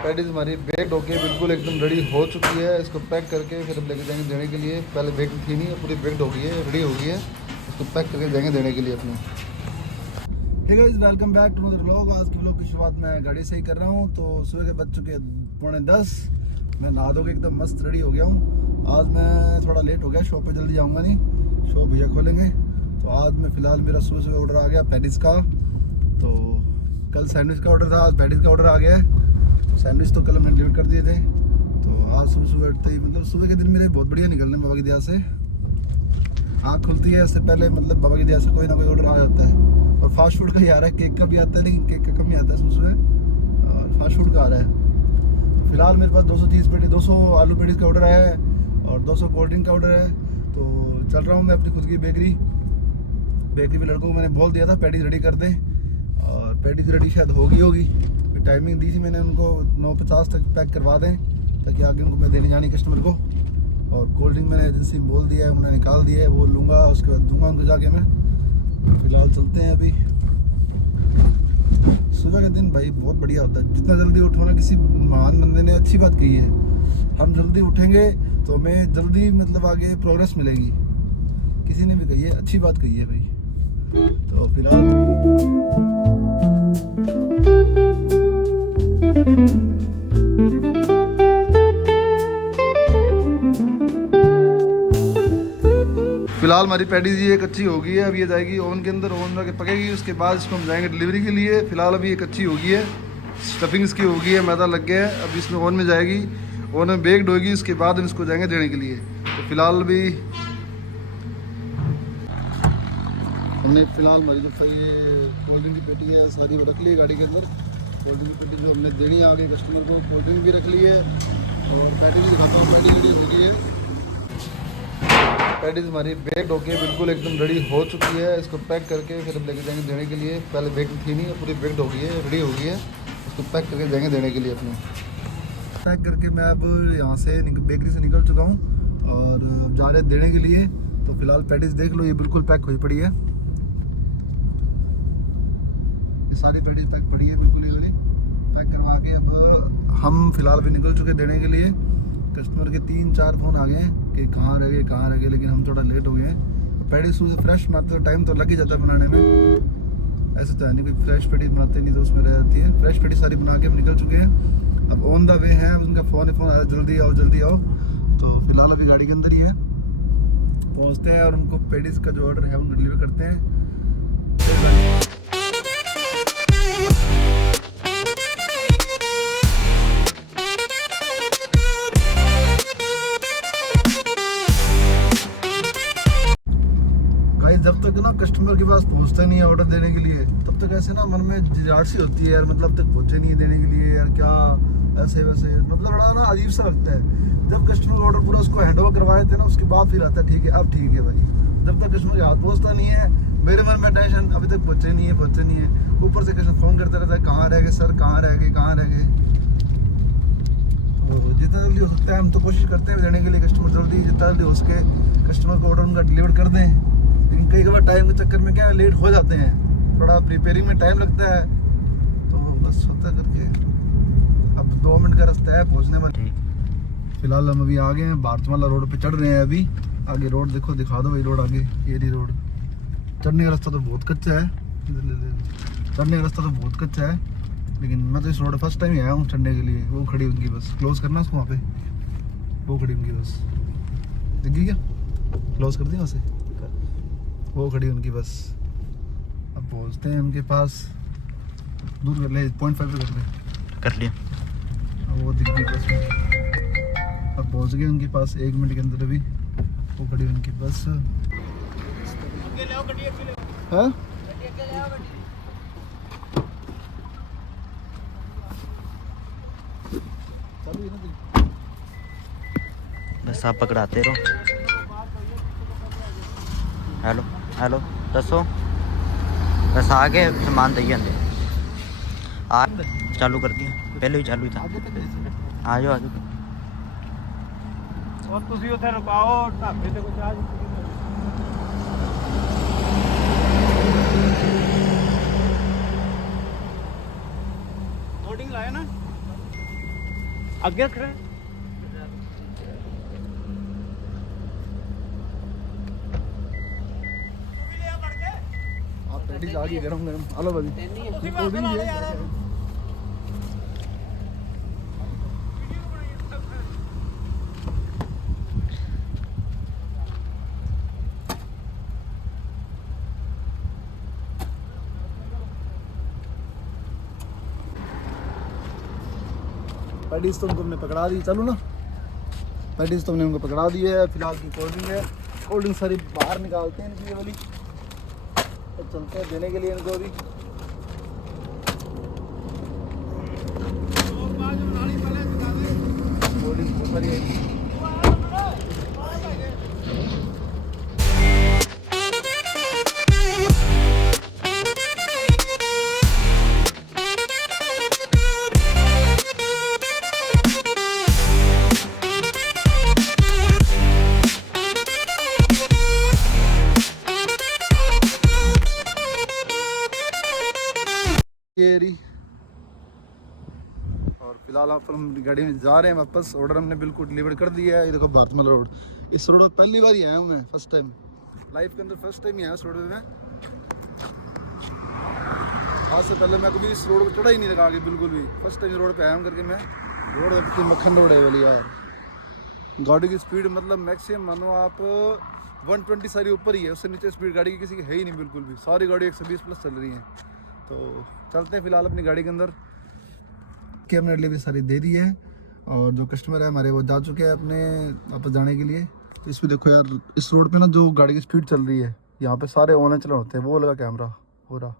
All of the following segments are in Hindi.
पैडीज हमारी बेक्ड होके बिल्कुल एकदम रेडी हो चुकी है। इसको पैक करके फिर हम लेके जाएंगे देने के लिए। पहले बेक्ड थी नहीं, पूरी बेक्ड हो गई है, रेडी हो गई है। इसको पैक करके जाएंगे देने के लिए अपने। Hey guys, welcome back to another vlog. आज के व्लॉग की शुरुआत मैं गाड़ी से ही कर रहा हूँ। तो सुबह के बज चुके 9:45। मैं नहा धो के एकदम मस्त रेडी हो गया हूँ। आज मैं थोड़ा लेट हो गया, शॉप पे जल्दी जाऊँगा नहीं, शॉप भैया खोलेंगे। तो आज मैं फ़िलहाल मेरा सुबह सुबह ऑर्डर आ गया पैडीज का। तो कल सैंडविच का ऑर्डर था, आज पैडीज का ऑर्डर आ गया है। सैंडविच तो कल हमने डिलीवर कर दिए थे। तो आज सुबह सुबह उठते ही मतलब सुबह के दिन मेरे बहुत बढ़िया निकलने बाबा की दया से। आँख खुलती है इससे पहले मतलब बाबा की दया से कोई ना कोई ऑर्डर आ जाता है। और फास्ट फूड का ही आ रहा है, केक का भी आता है लेकिन केक का कम ही आता है सुबह सुबह, और फास्ट फूड का आ रहा है। तो फिलहाल मेरे पास 230 पेटी 200 आलू पेटीज का ऑर्डर आया है और 200 कोल्ड ड्रिंक का ऑर्डर है। तो चल रहा हूँ मैं अपनी खुद की बेकरी में। लड़कों को मैंने बोल दिया था पैडीज रेडी कर दें, और पैडीज रेडी शायद होगी। टाइमिंग दी थी मैंने उनको 9:50 तक पैक करवा दें, ताकि आगे उनको मैं देने जानी कस्टमर को। और कोल्ड ड्रिंक मैंने एजेंसी में बोल दिया है, उन्होंने निकाल दिया है, वो लूँगा, उसके बाद दूंगा उनको जाके मैं। फिलहाल चलते हैं अभी। सुबह का दिन भाई बहुत बढ़िया होता है, जितना जल्दी उठो ना। किसी महान बंदे ने अच्छी बात कही है, हम जल्दी उठेंगे तो हमें जल्दी मतलब आगे प्रोग्रेस मिलेगी। किसी ने भी कही है, अच्छी बात कही है भाई। तो फिलहाल हमारी पैडीज ये कच्ची हो गई है। अब ये जाएगी ओवन के अंदर, ओवन में जाके पकेगी। उसके बाद इसको हम जाएंगे डिलीवरी के लिए। फिलहाल अभी ये कच्ची हो गई है, स्टफिंग इसकी हो गई है, मैदा लग गया है। अब इसमें ओवन में जाएगी, ओवन में बेक्ड होगी। उसके बाद हम इसको जाएंगे देने के लिए। तो फिलहाल भी हमने हमारी जो ये कोल्ड ड्रिंक की पेटी है सारी वो रख ली है गाड़ी के अंदर। कोल्ड ड्रिंक की पेटी जो हमने देनी है आगे कस्टमर को, कोल्ड ड्रिंक भी रख ली है और पैटी भी दिखाता हूँ। पैटी रेडी हो गई है। पैडीज हमारी बेक्ड होके बिल्कुल एकदम रेडी हो चुकी है। इसको पैक करके फिर हम लेके जाएंगे देने के लिए। पहले बेक्ड थी नहीं, पूरी बेक्ड हो गई है, रेडी हो गई है। इसको पैक करके जाएंगे देने के लिए अपने। पैक करके मैं अब यहाँ से बेकरी से निकल चुका हूँ और अब जा रहे हैं देने के लिए। तो फिलहाल पैडीज देख लो, ये बिल्कुल पैक हुई पड़ी है। ये सारी पैडीज पैक पड़ी है बिल्कुल ही पैक करवा के। अब हम फिलहाल भी निकल चुके देने के लिए। कस्टमर के 3-4 फ़ोन आ गए हैं कि कहाँ रह गए, लेकिन हम थोड़ा लेट हो गए हैं। पैडीज सुबह फ्रेश बनाते तो टाइम तो लग ही जाता है बनाने में। ऐसे तो है नहीं, कोई फ्रेश पैडीज बनाते नहीं तो उसमें रह जाती है। फ्रेश पैडीज सारी बना के हम निकल चुके हैं। अब ऑन द वे है, उनका फ़ोन आ रहा है, जल्दी आओ जल्दी आओ। तो फिलहाल अभी गाड़ी के अंदर ही है, पहुँचते हैं और उनको पैडीज का जो ऑर्डर है उनको डिलीवर करते हैं। जब तक ना कस्टमर के पास पहुंचता नहीं है ऑर्डर देने के लिए, तब तक ऐसे ना मन में झिझाहट सी होती है यार, मतलब तक पहुंचे नहीं है देने के लिए यार, क्या ऐसे वैसे, मतलब बड़ा ना अजीब सा लगता है। जब कस्टमर ऑर्डर पूरा उसको हैंड ओवर करवा देते हैं ना, उसके बाद फिर आता है ठीक है अब ठीक है भाई। जब तक कस्टमर के हाथ पहुँचता नहीं है, मेरे मन में टेंशन, अभी तक पहुँचे नहीं है। ऊपर से कस्टमर फ़ोन करता रहता है, कहाँ रह गए सर, कहाँ रह गए। तो जितना जल्दी हो सकता है हम तो कोशिश करते हैं देने के लिए कस्टमर जल्दी, जितना जल्दी हो सके कस्टमर को ऑर्डर उनका डिलीवर कर दें। लेकिन कई बार टाइम के चक्कर में क्या है, लेट हो जाते हैं, थोड़ा प्रिपेयरिंग में टाइम लगता है। तो बस होता करके अब 2 मिनट का रास्ता है पहुंचने में। फिलहाल हम अभी आ गए हैं, भारतमाला रोड पे चढ़ रहे हैं अभी। आगे रोड देखो, दिखा दो भाई रोड आगे, ये रही रोड। चढ़ने का रास्ता तो बहुत कच्चा है, लेकिन मैं तो इस रोड फर्स्ट टाइम ही आया हूँ चढ़ने के लिए। वो खड़ी उनकी बस, क्लोज करना उसको वहाँ पे, वो खड़ी उनकी बस दिख गई क्या, क्लोज कर दी वहाँ से, वो खड़ी उनकी बस। अब पहुँचते हैं उनके पास, दूर कर ले 0.5 पे कर लिया। अब वो दिख गई बस, अब पहुँच गए उनके पास 1 मिनट के अंदर। अभी वो खड़ी उनकी बस। हाँ बस आप पकड़ाते रहो। हेलो दसो, बस आगे सामान दे आंदे आ चालू कर दिया, पहले ही चालू था। आ जाओ और तुसी उधर रुकाओ ढाबे ते कुछ आज लोडिंग लाया ना। आगे रख रहे हैं। आप पैटीज आ गई गरम गरम। हेलो भाजी कोल्ड ड्रिंक भी है। पैटीज तो उनको हमने पकड़ा दी, चलो ना। पैटीज तो हमने उनको पकड़ा दी है। फिलहाल की कोल्ड ड्रिंक है, कोल्ड ड्रिंक सारी बाहर निकालते हैं इनकी ये वाली, तो चलते हैं देने के लिए इनको अभी। कोल्ड ड्रिंक बहुत सारी है। और फिलहाल आप हम गाड़ी में जा रहे हैं वापस। ऑर्डर हमने बिल्कुल डिलीवर कर दिया है। ये देखो भारतमाला रोड, इस रोड पर पहली बार ही आया हूँ मैं, फर्स्ट टाइम लाइफ के अंदर, फर्स्ट टाइम ही आया इस रोड में। आज से पहले मैं कभी इस रोड को चढ़ा ही नहीं लगा के, बिल्कुल भी फर्स्ट टाइम रोड पे आया हूँ करके मैं। रोड कितनी मक्खन रोड है वाली यार। गाड़ी की स्पीड मतलब मैक्सिमम मानो आप 120 सारी ऊपर ही है, उससे नीचे स्पीड गाड़ी की किसी की है ही नहीं बिल्कुल भी। सारी गाड़ी 120 प्लस चल रही हैं। तो चलते हैं फिलहाल अपनी गाड़ी के अंदर। कि हमने डिलीवरी सारी दे दी है और जो कस्टमर है हमारे वो जा चुके हैं अपने वापस जाने के लिए। तो इसमें देखो यार, इस रोड पे ना जो गाड़ी की स्पीड चल रही है, यहाँ पे सारे ऑनलाइन चलान होते हैं, वो लगा कैमरा हो रहा।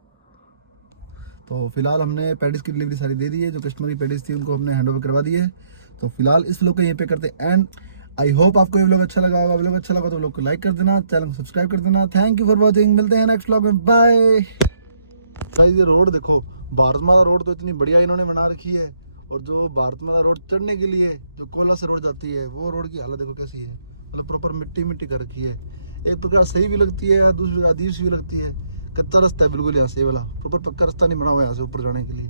तो फिलहाल हमने पैटीज की डिलीवरी सारी दे दी है। जो कस्टमर की पैटीज थी उनको हमने हैंड ओवर करवा दी है। तो फिलहाल इस व्लॉग को यहीं पे करते हैं एंड। आई होप आपको ये व्लॉग अच्छा लगा होगा। व्लॉग अच्छा लगा तो व्लॉग को लाइक कर देना, चैनल को सब्सक्राइब कर देना। थैंक यू फॉर वॉचिंग, मिलते हैं नेक्स्ट व्लॉग में, बाय। गाइस ये रोड देखो, भारतमाला रोड तो इतनी बढ़िया इन्होंने बना रखी है। और जो भारतमाला रोड चढ़ने के लिए जो कोला से रोड जाती है, वो रोड की हालत देखो कैसी है। मतलब प्रॉपर मिट्टी मिट्टी कर रखी है। एक प्रकार सही भी लगती है, दूसरी प्रकार अजीब सी भी लगती है। कच्चा रास्ता है बिल्कुल यहाँ से वाला, प्रॉपर पक्का रास्ता नहीं बना हुआ यहाँ से ऊपर जाने के लिए।